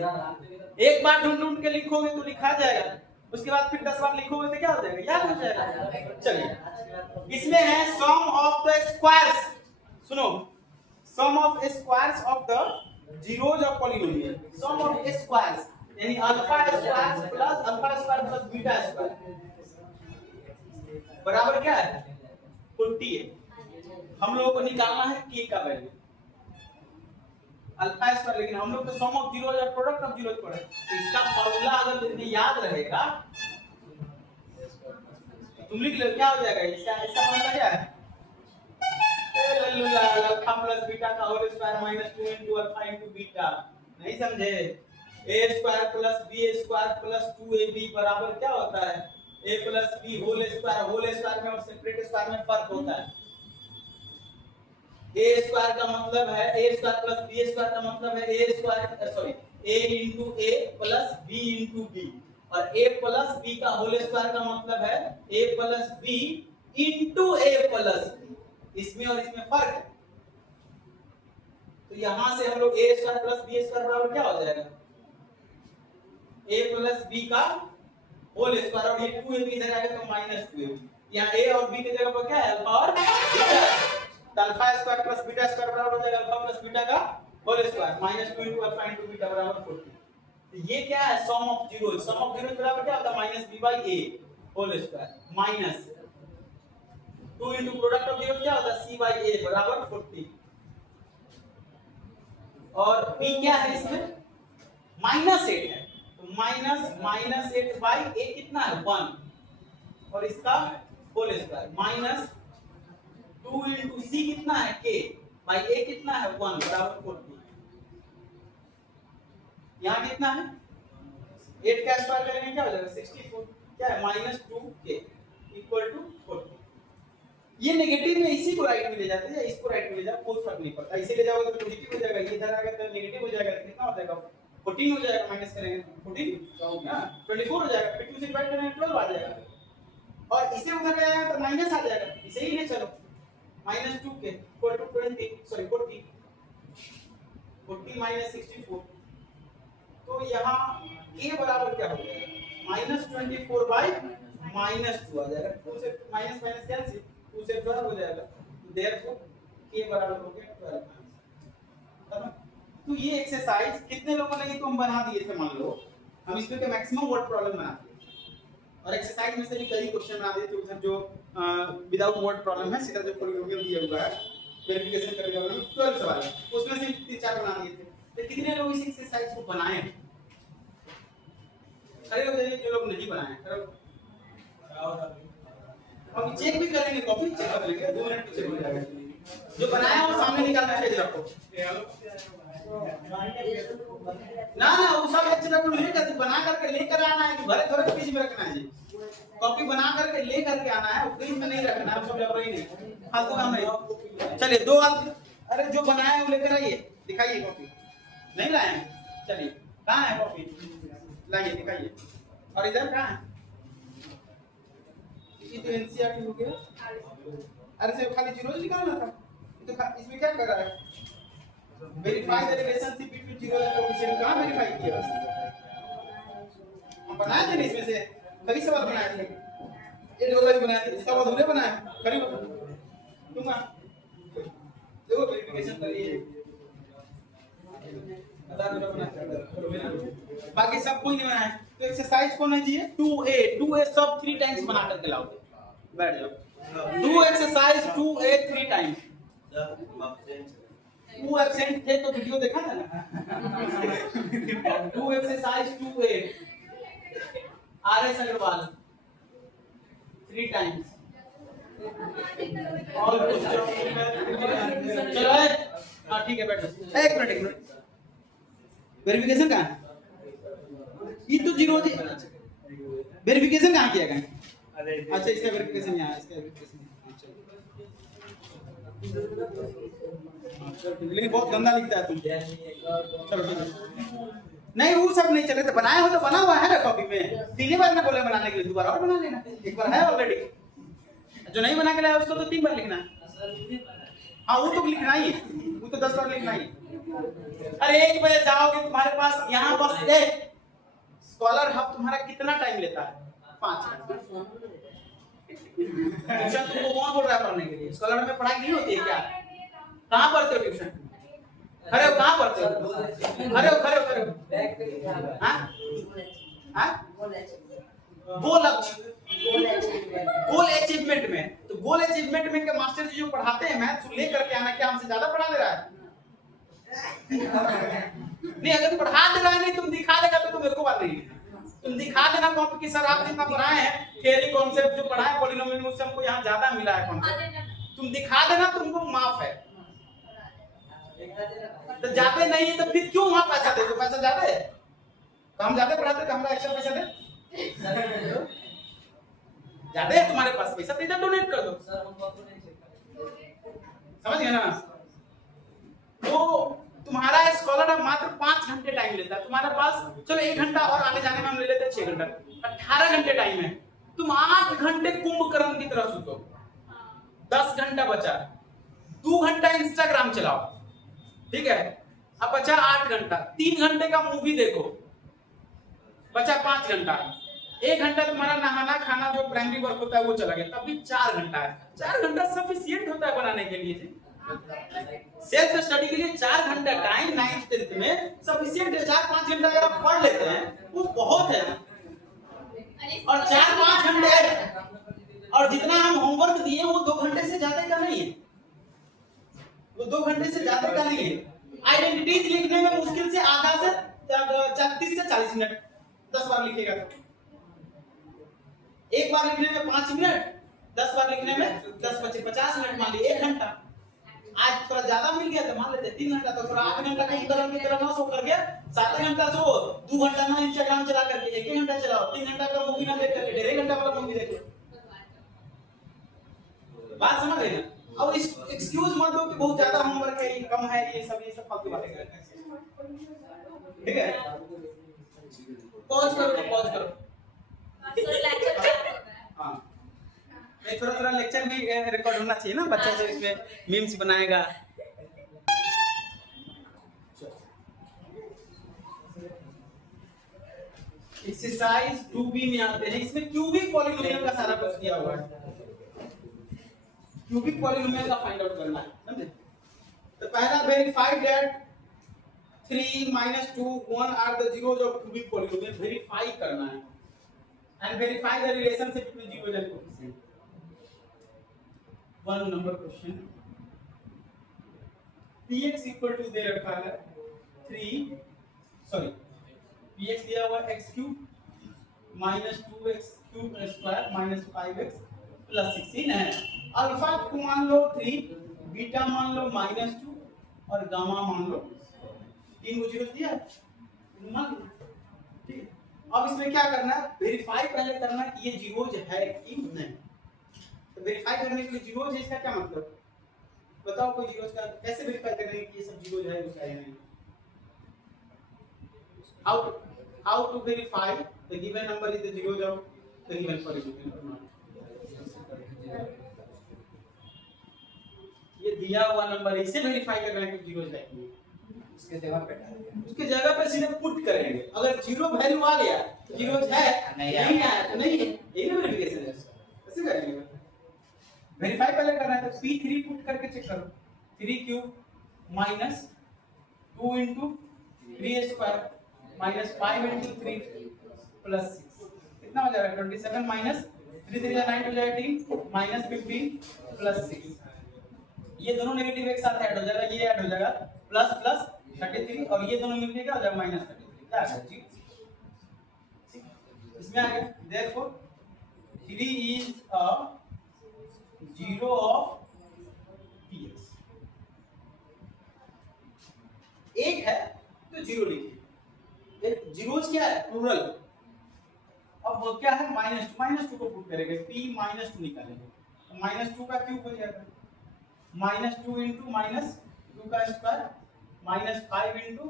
एक बार ढूंढ ढूंढ के लिखोगे तो लिखा जाएगा, उसके बाद फिर 10 बार लिखोगे तो क्या हो जाएगा, याद हो जाएगा। चलिए इसमें है सम ऑफ द स्क्वायर्स, सुनो, sum of squares of the zeros of polynomial, sum of squares यानी alpha square plus alpha square plus beta square बराबर क्या है 40 है। हम लोगों को निकालना है k का वैल्यू अल्फा स्क्वायर, लेकिन हम लोग तो सम ऑफ जीरोज और प्रोडक्ट ऑफ जीरोज पढ़े, तो इसका फार्मूला अगर तुम्हें याद रहेगा तुम लिख लो क्या हो जाएगा, इसका फार्मूला क्या है, अल्फा प्लस बीटा का whole square minus 2 into alpha into beta, नहीं समझे, a square plus b square plus 2ab बराबर क्या होता है a plus b whole square में और सेपरेट स्क्वायर में फर्क होता है। a स्क्वायर का मतलब है a square plus b square का मतलब है a square sorry a into a plus b into b, और a प्लस b का होल स्क्वायर का मतलब है a plus b into a plus b, इसमें और इसमें फर्क है। तो यहां से हम लोग a square plus b square बराबर क्या हो जाएगा a प्लस b का होल स्क्वायर, और ये 2ab इधर आएगा तो माइनस 2ab, यहां a और b की जगह पर क्या है अल्फा और बीटा, तो alpha square plus beta square बराबर हो जाएगा अल्फा प्लस बीटा का whole square minus 2 into alpha into beta बराबर 40। तो ये क्या है sum of zeros, sum of zeros बराबर क्या होता है minus b by a whole square minus 2 into product of zeros क्या होता है c बाय a बराबर 40, और b क्या है इसमें माइनस 8 है, तो माइनस 8 बाय a कितना है 1, और इसका whole square minus 2 into c कितना है k बाय a कितना है 1 बराबर 40, यहाँ कितना है 8 का स्क्वायर करेंगे क्या हो जाएगा 64, क्या है माइनस 2k इक्वल टू 40। ये नेगेटिव में इसी को राइट में ले जाते हैं या इसको राइट में ले जाओ कोई फर्क नहीं पड़ता, इसे ले जाओगे तो पॉजिटिव हो जाएगा, ये इधर आएगा तो नेगेटिव हो जाएगा, तो कितना हो जाएगा 14 हो जाएगा, माइनस करेंगे 14 हां 24 हो जाएगा, फिर 2 से डिवाइड करेंगे 12 आ जाएगा, और इसे उधर ले जाएगा तो माइनस आ जाएगा, इसे ही ले चलो minus 2k equal to 40 minus 64, तो यहाँ k बराबर क्या हो जाएगा माइनस 24 बाय माइनस 2 आ जाएगा, 2 से माइनस माइनस कैंसिल 2 से 12 हो जाएगा, देयरफॉर k बराबर हो गया 12। तो ये एक्सरसाइज कितने लोगों ने तो हम बना दिए थे, मान लो हम इसमें के मैक्सिमम वर्ड प्रॉब्लम बनाते हैं, और एक्सरसाइज में से भी कई क्वेश्चन बना देते हैं उधर जो विदाउट वर्ड प्रॉब्लम है, सीधा जो पॉलिनोमियल दिया हुआ है वेरिफिकेशन करेगा 12 सवाल है, उसमें से 3-4 बना दिए थे। तो कितने लोग इस एक्सरसाइज को बनाए हैं, अरे लोग जो लोग नहीं बनाए करो, हम चेक भी करेंगे, कॉपी चेक कर लेंगे 2 मिनट चेक हो जाएगा, जो बनाया वो सामने निकाल के भेज रखो ना वो सब एक जगह को लेकर बना करके लेकर आना है कि भरे थोड़े फ्रिज में रखना है जी, कॉपी बना करके ले करके आना है, फ्रिज में नहीं रखना है, सब जरूरी नहीं फालतू काम नहीं। चलिए 2 आदमी, अरे जो बनाया है वो लेकर आइए, दिखाइए कॉपी, नहीं लाए हैं चलिए कहाँ है कॉपी, लाइए दिखाइए, और इधर कहाँ है, ये तो एनसीईआरटी हो गया, अरे से खाली जीरोज निकालना था, ये तो इसमें क्या कर रहा है verify the relationship between zero and coefficient, कहां वेरीफाई किया हम बनाए थे इसमें से कई सवाल बनाए थे, ये दो वाले बनाए थे, सब अधूरे बनाए, करीब दूंगा देखो वेरिफिकेशन करिए, बाकी सब कोई नहीं बनाया, तो एक्सरसाइज कौन है जी 2a सब 3 टाइम्स बना करके लाओ, बैठ जाओ, डू एक्सरसाइज 2a 3 टाइम्स, वो एब्सेंट थे तो वीडियो देखा था ना, do exercise 2a R S Agrawal 3 times, और चलो हाँ ठीक है बैठो, एक मिनट वेरिफिकेशन कहाँ है, ये तो जीरो जी, वेरिफिकेशन कहाँ किया गया, अच्छा इसका वेरिफिकेशन यहाँ, इसका वेरिफिकेशन लेकिन बहुत गंदा लिखता है तुम, चलो ठीक है, नहीं वो सब नहीं चले, तो बनाए हो तो बना हुआ है ना कॉपी में, 3 बार ना बोले बनाने के लिए, दोबारा और बना लेना, एक बार है ऑलरेडी, जो नहीं बना के लाया उसको तो 3 बार लिखना है, हाँ वो तो लिखना ही है, वो तो 10 बार लिखना ही, अरे 1 बजे जाओगे तुम्हारे पास यहाँ बस स्कॉलर हब तुम्हारा कितना टाइम लेता है? 5 मिनट। ट्यूशन तुमको कौन बोल रहा है पढ़ने के लिए? स्कॉलर में पढ़ाई नहीं होती है क्या? कहाँ पढ़ते हो ट्यूशन? खड़े हो, कहाँ पढ़ते हो? खड़े हो। हाँ? वो लक्ष्य गोल अचीवमेंट में, तो गोल अचीवमेंट में के मास्टर जी जो पढ़ाते हैं मैथ्स लेकर के आना, क्या हमसे ज्यादा पढ़ा दे रहा है? नहीं, अगर पढ़ा दे रहा है नहीं तुम दिखा देगा तो मेरे को बात नहीं, तुम दिखा देना कॉपी कि सर आप जितना पढ़ाए हैं थियरी कॉन्सेप्ट जो पढ़ाए पॉलिनोमियल मुझसे हमको यहाँ ज्यादा मिला है कॉन्सेप्ट, तुम दिखा देना तुमको माफ है। तो जाते नहीं है तो फिर क्यों वहां पैसा दे? तो पैसा ज्यादा है तो हम ज्यादा पढ़ाते तो हमरा एक्स्ट्रा पैसा दे। ज्यादा है तुम्हारे पास पैसा तो इधर डोनेट कर दो, समझ गए ना? तो तुम्हारा स्कॉलर अब मात्र 5 घंटे टाइम लेता है तुम्हारे पास, चलो 1 घंटा और आने जाने में हम ले लेते हैं 6 घंटा, 18 घंटे टाइम है। तुम 8 घंटे कुंभकर्ण की तरह सूतो, 10 घंटा बचा, 2 घंटा इंस्टाग्राम चलाओ, ठीक है? अब बचा 8 घंटा, 3 घंटे का मूवी देखो, बचा 5 घंटा, 1 घंटा तुम्हारा नहाना खाना जो प्राइमरी वर्क होता है वो चला गया, तब भी 4 घंटा है। 4 घंटा सफिशिएंट होता है बनाने के लिए जी। सेल्फ स्टडी के लिए 4 घंटा टाइम 9th 10th में सफिशिएंट है। 4-5 घंटा अगर आप पढ़ लेते हैं वो बहुत है, और 4-5 घंटे और जितना हम होमवर्क दिए वो 2 घंटे से ज्यादा का नहीं है, वो 2 घंटे से ज्यादा का नहीं है। आइडेंटिटीज लिखने में मुश्किल से आधा से 30 से 40 मिनट, 10 बार लिखेगा तो एक बार लिखने में 5 मिनट, 10 बार लिखने में 10-50 मिनट, मान ली 1 घंटा। आज थोड़ा ज्यादा मिल गया तो मान लेते 3 घंटा, तो थोड़ा 8 घंटा कुंभकर्ण की तरह ना सो करके 7 घंटा सो, 2 घंटा ना इंस्टाग्राम चला करके 1 घंटा चलाओ, 3 घंटा का मूवी ना देख करके 1.5 घंटा वाला मूवी देखो। बात समझ गए ना? अब इस एक्सक्यूज मत दो कि बहुत ज्यादा होमवर्क है, ये कम है, ये सब फालतू बातें करते हैं, ठीक है? पॉज करो। हाँ, थोड़ा लेक्चर भी रिकॉर्ड होना चाहिए ना, बच्चा जो इसमें मीम्स बनाएगा। एक्सरसाइज 2B में आते हैं, इसमें क्यूबिक पॉलिनोमियल का सारा कुछ दिया हुआ है, क्यूबिक पॉलिनोमियल का फाइंड आउट करना है, समझे? तो पहला verify that 3 - 2 1 are the zeros of cubic polynomial, verify करना है, and verify the relationship between zeros and coefficient. 1 number question, px equal to दे रखा है px दिया हुआ x cube minus 2x cube square minus 5x plus 16 है। Alpha को मान लो 3, बीटा मान लो -2 और गामा मान लो 3 जीरो दिया मान लो, ठीक है? अब इसमें क्या करना है? वेरीफाई पहले करना है कि ये जीरोज है कि नहीं। तो वेरीफाई करने के लिए जीरोज है इसका क्या मतलब? बताओ कोई जीरोज का कैसे वेरीफाई करेंगे कि ये सब जीरोज है उसका या नहीं? how to verify the given number is the zeros of the given polynomial or not? ये दिया हुआ नंबर इसे वेरीफाई करना है कि जीरोज है, उसके जगह पे सीधे पुट करेंगे। अगर जीरो वैल्यू आ गया तो जीरोज है, नहीं आया तो नहीं है, यही वेरिफिकेशन है। कैसे करेंगे? वेरीफाई पहले करना है तो p3 पुट करके चेक करो, 3 cube minus 2 into 3 square minus 5 into 3 plus 6 कितना हो जाएगा? 27 माइनस 3 3 9 हो जाएगा 18 माइनस 15 प्लस 6। ये दोनों नेगेटिव एक साथ ऐड हो जाएगा, ये ऐड हो जाएगा प्लस प्लस 33 और ये दोनों मिलके क्या हो जाएगा? माइनस 33। क्या है जी? इसमें आ गया therefore 3 is a zero of px। एक है तो जीरो लिखिए, एक जीरोज क्या है? प्लूरल। अब वो क्या है? -2 को पुट करेंगे, p -2 निकालेंगे तो -2 का क्यूब हो जाएगा, -2 into -2 का स्क्वायर -5 into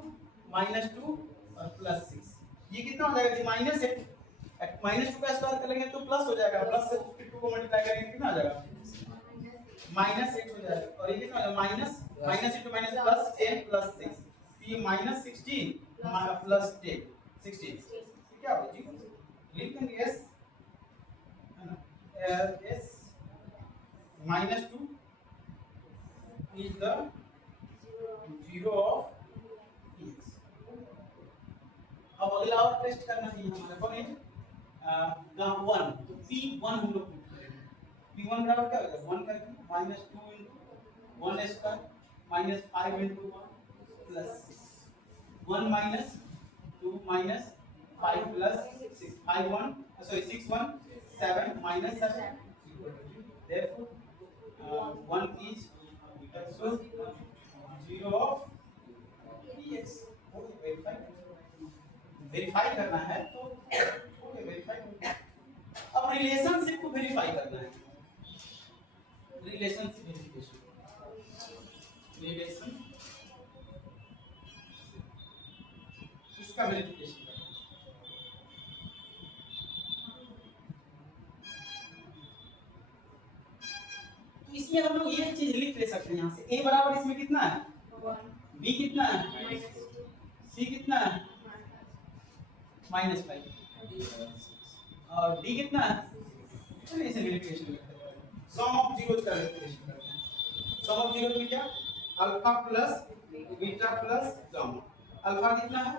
-2 और प्लस 6। ये कितना हो जाएगा जी? -2 का स्क्वायर करेंगे तो प्लस हो जाएगा, प्लस से 52 को मल्टीप्लाई करेंगे कितना हो जाएगा? -8 हो जाएगा। और ये कितना हो जाएगा? Minus into minus plus 10 plus 6 ये -16 प्लस 10 16 क्या होगा जी लिख देंगे s s -2 is the zero of x. अब अगला और टेस्ट करना चाहिए हमारे को नहीं 1 तो p1 हम लोग पुट करेंगे p1 बराबर क्या होगा 1 करके -2 into 1 square -5 into 1 plus 6 1 minus 2 minus 5 plus 6 5 1 sorry 6 1 7 minus 7 therefore 1 is so 0 of px verify करना है तो ओके वेरीफाई अब रिलेशनशिप को वेरीफाई करना है रिलेशनशिप वेरिफिकेशन रिलेशन इसका वेरिफिकेशन करना है तो इसमें हम लोग ये चीज लिख ले सकते हैं यहाँ से a बराबर इसमें कितना है 1 b कितना है c कितना है -5 और d कितना है चलिए इसे वेरिफिकेशन करते हैं सम ऑफ जीरोस का वेरिफिकेशन करते हैं सम ऑफ जीरोस में क्या alpha plus beta plus gamma alpha कितना है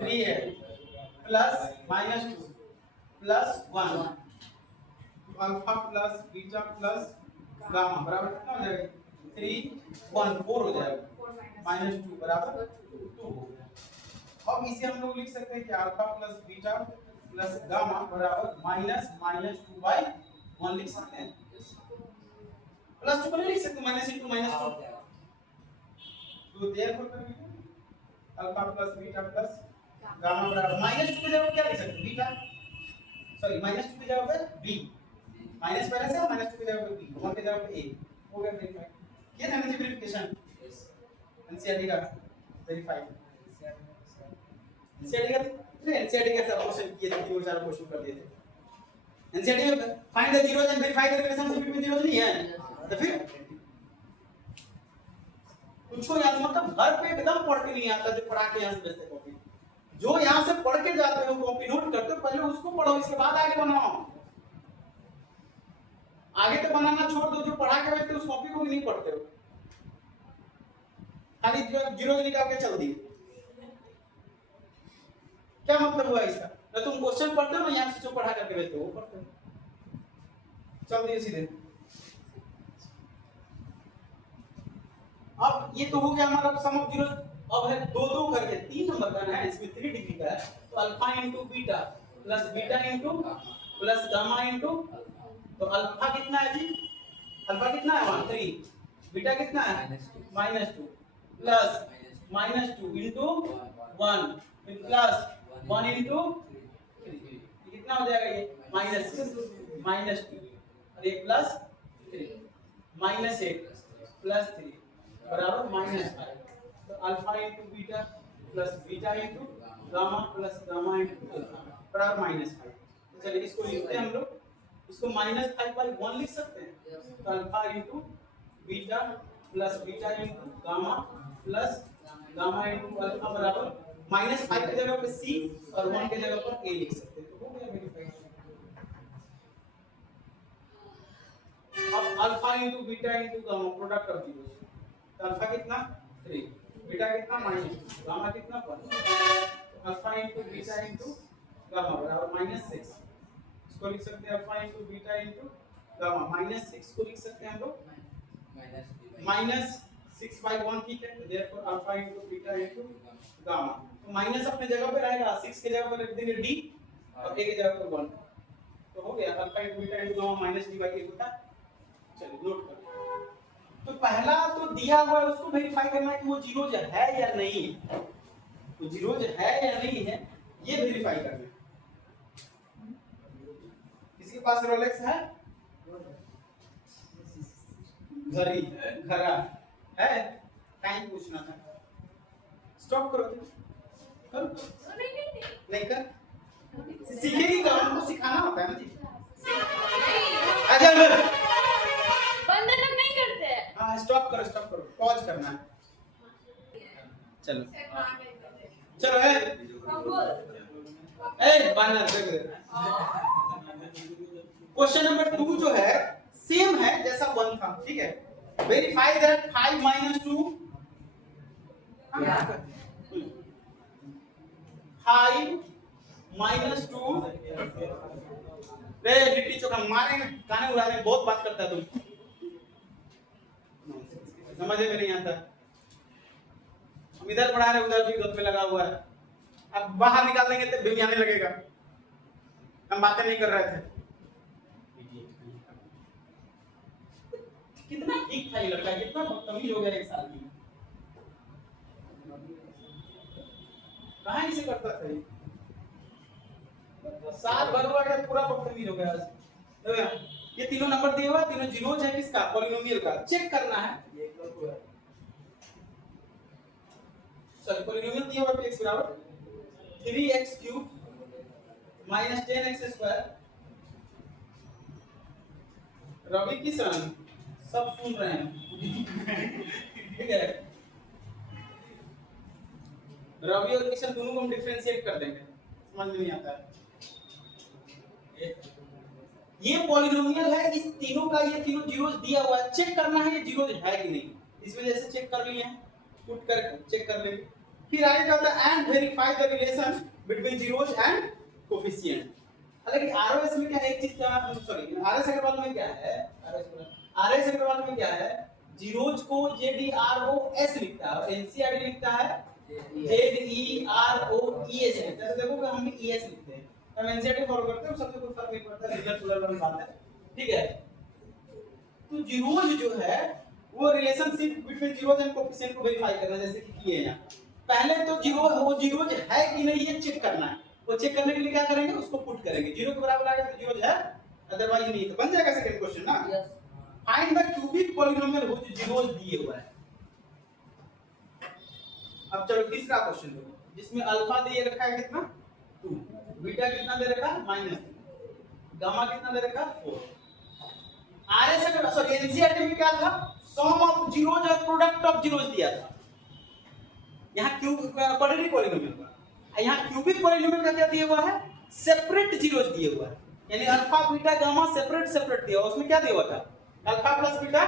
3 है plus -2 plus 1 alpha plus beta plus gamma बराबर कितना हो जाएगा 3 1 4 हो जाएगा -2 बराबर 2 हो गया अब इसे हम लोग लिख सकते हैं कि alpha plus beta plus gamma बराबर -2/1 लिख सकते हैं प्लस 2 को नहीं लिख सकते -2 तो therefore alpha plus beta plus gamma बराबर -2 की जगह क्या लिख सकते हैं बीटा सॉरी -2 की जगह पे b माइनस पहले से -2 की जगह पे b 1 की जगह पे a हो गया वेरीफाई किया था ना जी वेरिफिकेशन एनसीईआरटी का वेरीफाई एनसीईआरटी का एनसीईआरटी का क्वेश्चन किए थे 3-4 क्वेश्चन कर दिए थे एनसीईआरटी में find the zeros and verify the relationship between zeros नहीं है तो फिर कुछ याद मतलब घर पे एकदम पढ़ के नहीं आता जो पढ़ा के यहाँ से भेजते कॉपी जो यहाँ से पढ़ के जाते हो कॉपी नोट करते हो पहले उसको पढ़ो इसके बाद आगे बनाओ आगे तो बनाना छोड़ दो जो पढ़ा के बैठते उस कॉपी को भी नहीं पढ़ते हो खाली जीरो निकाल के चल दिए क्या मतलब हुआ इसका ना तुम क्वेश्चन पढ़ते हो ना यहाँ से जो पढ़ा करके बैठते हो वो पढ़ते हो चल दिए सीधे अब ये तो हो गया हमारा सम ऑफ जीरो अब है 2 करके 3 नंबर का है इसमें 3 डिग्री का है तो alpha into beta plus beta into plus gamma into तो अल्फा कितना है जी अल्फा कितना है 1 3 बीटा कितना है -2 प्लस -2 इनटू 1 फिर प्लस 1 इनटू 3 कितना हो जाएगा ये -2 और ये प्लस 3 -8 प्लस 3 बराबर -5 तो alpha into beta plus beta into gamma plus gamma into alpha बराबर -5 तो चलिए इसको लिखते हैं हम लोग इसको -5/1 लिख सकते हैं तो alpha into beta plus beta into gamma plus gamma into alpha बराबर -5 की जगह पे c और 1 की जगह पर a लिख सकते हैं तो हो गया वेरीफाई अब alpha into beta into gamma product of zeros तो अल्फा कितना 3 बीटा कितना -2 गामा कितना 1 तो alpha into beta into gamma बराबर -6 इसको लिख सकते हैं alpha into beta into gamma -6 को लिख सकते हैं हम लोग -6/1 ठीक है therefore alpha into beta into gamma तो माइनस अपने जगह पे रहेगा 6 की जगह पर लिख देंगे d और a की जगह पर 1 तो हो गया alpha into beta into gamma -d/a होता है चलिए नोट कर तो पहला तो दिया हुआ है उसको वेरीफाई करना है कि वो जीरोज है या नहीं है वो जीरोज है या नहीं है ये वेरीफाई करना है किसी के पास रोलेक्स है घड़ी घड़ा है टाइम पूछना था स्टॉप करो नहीं कर सीखेगी कब हमको सिखाना होता है ना जी अच्छा बंद लोग नहीं करते हाँ स्टॉप करो पॉज करना है चलो चलो ए बानर क्वेश्चन नंबर 2 जो है सेम है जैसा 1 था, ठीक है। वेरीफाई दैट 5 - 2 5 - 2 रे लिट्टी चोखा मारेंगे, गाने उड़ाने बहुत बात करता है तुम, समझ में नहीं आता। हम इधर पढ़ा रहे उधर भी गप में लगा हुआ है, अब बाहर निकाल देंगे तो भी आने लगेगा। हम बातें नहीं कर रहे थे। कितना ठीक था ये लड़का, कितना बदतमीज हो गया 1 साल में। कहां इसे करता था ये, साल भर हुआ कि पूरा बदतमीज हो गया। देखो ये तीनों नंबर दिए हुआ, तीनों जीरोज है किसका, पॉलिनोमियल का। चेक करना है चलो पॉलिनोमियल दिया हुआ x बराबर 3x³ - 10x²। रवि किशन सब सुन रहे हैं ठीक है। रवि और किशन दोनों को हम डिफरेंशिएट कर देंगे, समझ में नहीं आता है। ये पॉलिनोमियल है, इस तीनों का ये तीनों जीरोज दिया हुआ है, चेक करना है ये जीरोज है कि नहीं। इस वजह से चेक कर लिए हैं, पुट कर चेक कर लेंगे। फिर आगे कहता है and verify the relation between zeros and coefficient. हालांकि आरओएस में क्या है, एक चीज क्या, सॉरी आरएस अग्रवाल में क्या है, आरएस अग्रवाल में क्या है, जीरोज को जेडीआरओएस लिखता है और एनसीईआरटी लिखता है जेडईआरओईएस लिखता है। देखो हम भी ईएस लिखते हैं, हम एनसीईआरटी फॉलो करते हैं, सबसे कोई फर्क नहीं पड़ता, रिजल्ट पूरा वाली बात है, ठीक है। तो जीरोज जो है वो relationship between zeros and coefficient को वेरीफाई करना, जैसे कि किए हैं। पहले तो जीरो वो जीरोज है कि नहीं ये चेक करना है, वो चेक करने के लिए क्या करेंगे, उसको पुट करेंगे। जीरो के बराबर आएगा तो जीरोज है, अदरवाइज नहीं। तो बन जाएगा सेकंड क्वेश्चन ना, find the cubic polynomial which zeros दिए हुआ है। अब चलो तीसरा क्वेश्चन देखो, जिसमें अल्फा दिए रखा है कितना 2, बीटा कितना दे रखा है -3, गामा कितना दे रखा है 4। आरएस का सॉरी एनसीईआरटी में क्या था, सम ऑफ जीरोज और प्रोडक्ट ऑफ जीरोज दिया था। यहाँ क्वाड्रेटिक पॉलिनोमियल का, यहाँ क्यूबिक पॉलिनोमियल का क्या दिया हुआ है, सेपरेट जीरोज दिए हुआ है, यानी alpha beta gamma separate separate दिया हुआ। उसमें क्या दिया हुआ था, अल्फा प्लस बीटा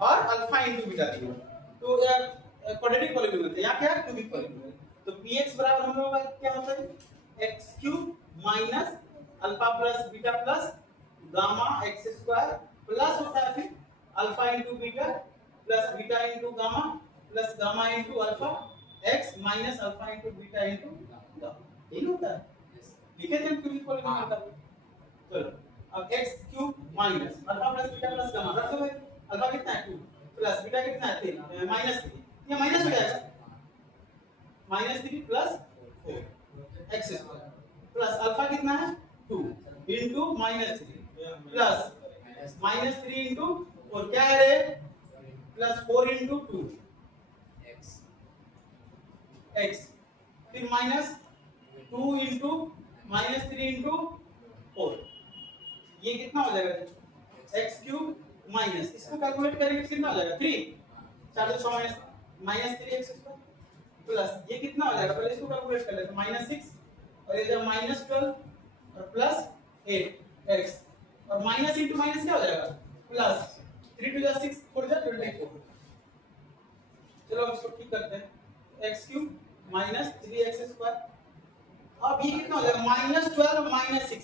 और अल्फा इनटू बीटा दिया हुआ। तो क्वाड्रेटिक पॉलिनोमियल था, यहाँ क्या क्यूबिक पॉलिनोमियल। तो px बराबर हम लोगों का क्या होता है, x³ minus alpha plus beta plus gamma x² plus होता है फिर alpha into beta plus beta into gamma plus gamma into alpha x minus alpha into beta into gamma, यही होता है। लिखे थे क्यूबिक पॉलिनोमियल का। चलो अब x³ minus alpha plus beta plus gamma रख दो, अल्फा कितना है 2 प्लस बीटा कितना है 3 -3, ये माइनस हो जाएगा -3 प्लस 4 x² प्लस अल्फा कितना है 2 इनटू -3 प्लस -3 इनटू 4 क्या है रे, प्लस 4 इनटू 2 x, फिर -2 इनटू -3 इनटू 4, ये कितना हो जाएगा x³ माइनस, इसको कैलकुलेट करेंगे कितना हो जाएगा 3, 4 तो 6 -3x² प्लस ये कितना हो जाएगा, पहले इसको कैलकुलेट कर लेते हैं -6 और ये जब -12 और प्लस 8x और माइनस इनटू माइनस क्या हो जाएगा प्लस 3 2 6 4 24। चलो अब इसको ठीक करते हैं, x³ माइनस 3x²। अब ये कितना हो जाएगा -12 -6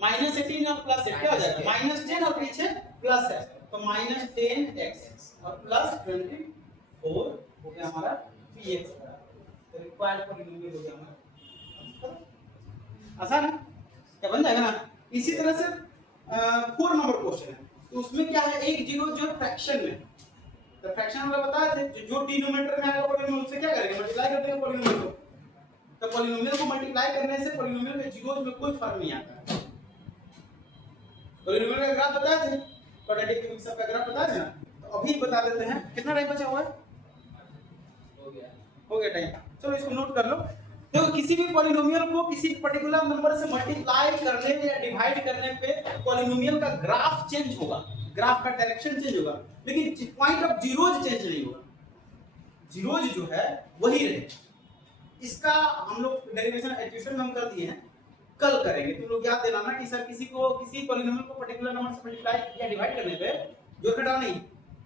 -18 और प्लस 8 क्या हो जाएगा -10 और पीछे प्लस है तो -10x और प्लस 24 हो गया हमारा px तो रिक्वायर्ड पॉलिनोमियल हो गया हमारा। आसान है क्या, बन जाएगा ना। इसी तरह से 4 नंबर क्वेश्चन है, तो उसमें क्या है, एक जीरो जो फ्रैक्शन में, तो फ्रैक्शन वाला बताया थे जो डिनोमिनेटर में आएगा पॉलिनोमियल उससे क्या करेंगे, मल्टीप्लाई कर देंगे पॉलिनोमियल को। तो पॉलिनोमियल को मल्टीप्लाई करने से पॉलिनोमियल में जीरोज में कोई फर्क नहीं आता। पॉलिनोमियल का ग्राफ बताया थे, क्वाड्रेटिक क्यूबिक सब का ग्राफ बताया थे ना, तो अभी बता देते हैं। कितना टाइम बचा हुआ है, हो गया टाइम, चलो इसको नोट कर लो। देखो किसी भी पॉलिनोमियल को किसी पर्टिकुलर नंबर से मल्टीप्लाई करने या डिवाइड करने पे पॉलिनोमियल का ग्राफ चेंज होगा, ग्राफ का डायरेक्शन चेंज होगा, लेकिन पॉइंट ऑफ जीरोज चेंज नहीं होगा। जीरोज जो है वही रहे। इसका हम लोग डेरिवेशन ट्यूशन में हम कर दिए हैं, कल करेंगे। तुम लोग याद दिलाना कि सर किसी पॉलिनोमियल को पर्टिकुलर नंबर से मल्टीप्लाई या डिवाइड करने पे, जो घटा नहीं,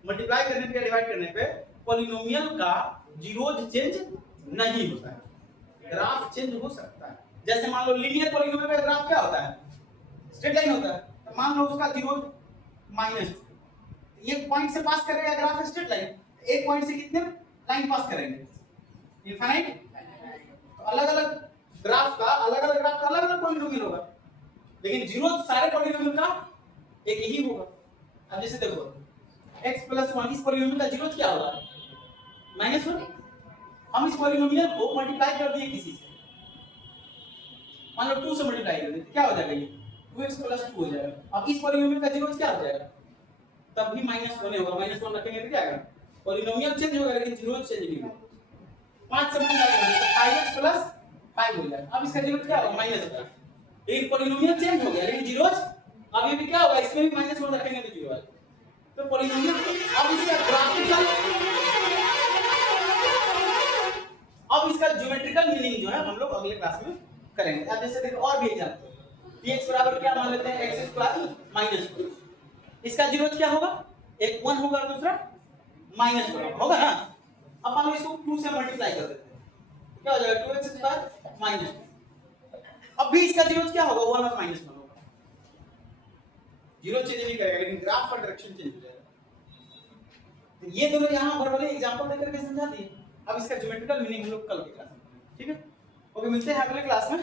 मल्टीप्लाई करने पे या डिवाइड करने पे पॉलिनोमियल का जीरोज चेंज नहीं होता है, ग्राफ चेंज हो सकता है। जैसे मान लो लीनियर पॉलिनोमियल का ग्राफ क्या होता है, स्ट्रेट लाइन होता है, तो मान लो उसका जीरोज -2, ये पॉइंट से पास करेगा ग्राफ स्ट्रेट लाइन, एक पॉइंट से कितने लाइन पास करेंगे, इनफाइनाइट। तो अलग अलग ग्राफ का अलग अलग पॉलिनोमियल होगा, लेकिन जीरो सारे पॉलिनोमियल का एक ही होगा। अब जैसे देखो x + 1, इस पॉलिनोमियल का जीरो क्या होगा, -1। हम इस पॉलिनोमियल को मल्टीप्लाई कर दिए किसी से, मान लो 2 से मल्टीप्लाई कर दिए, क्या हो जाएगा, ये 2x + 2 हो जाएगा। अब इस पॉलिनोमियल का जीरो क्या हो जाएगा, तब भी -1 होगा, -1 रखेंगे तो क्या आएगा, पॉलिनोमियल चेंज होगा लेकिन जीरो चेंज नहीं होगा। 5 से मल्टीप्लाई कर दिए तो 5x + 5 हो जाएगा। अब इसका जीरो क्या होगा, -1। एक पॉलिनोमियल चेंज हो गया लेकिन जीरो अब ये भी क्या होगा, इसमें भी -1 रखेंगे तो जीरो आएगा। तो पॉलिनोमियल अब इसका ग्राफिकल, अब इसका ज्योमेट्रिकल मीनिंग जो है हम लोग अगले क्लास में करेंगे। अब जैसे देखो और भी एग्जांपल, px बराबर क्या मान लेते हैं, x² -2, इसका जीरो क्या होगा, एक 1 होगा और दूसरा -1 होगा ना। अब मान लो इसको 2 से मल्टीप्लाई कर देते हैं, क्या हो जाएगा, 2x² -2। अब भी इसका जीरो क्या होगा, 1 और -1 होगा, जीरो चेंज नहीं करेगा लेकिन ग्राफ का डायरेक्शन चेंज हो जाएगा। तो ये दोनों यहां पर वाले एग्जांपल देकर के समझा दिए। अब इसका ज्योमेट्रिकल मीनिंग हम लोग कल की क्लास में, ठीक है, ओके, मिलते हैं अगले क्लास में।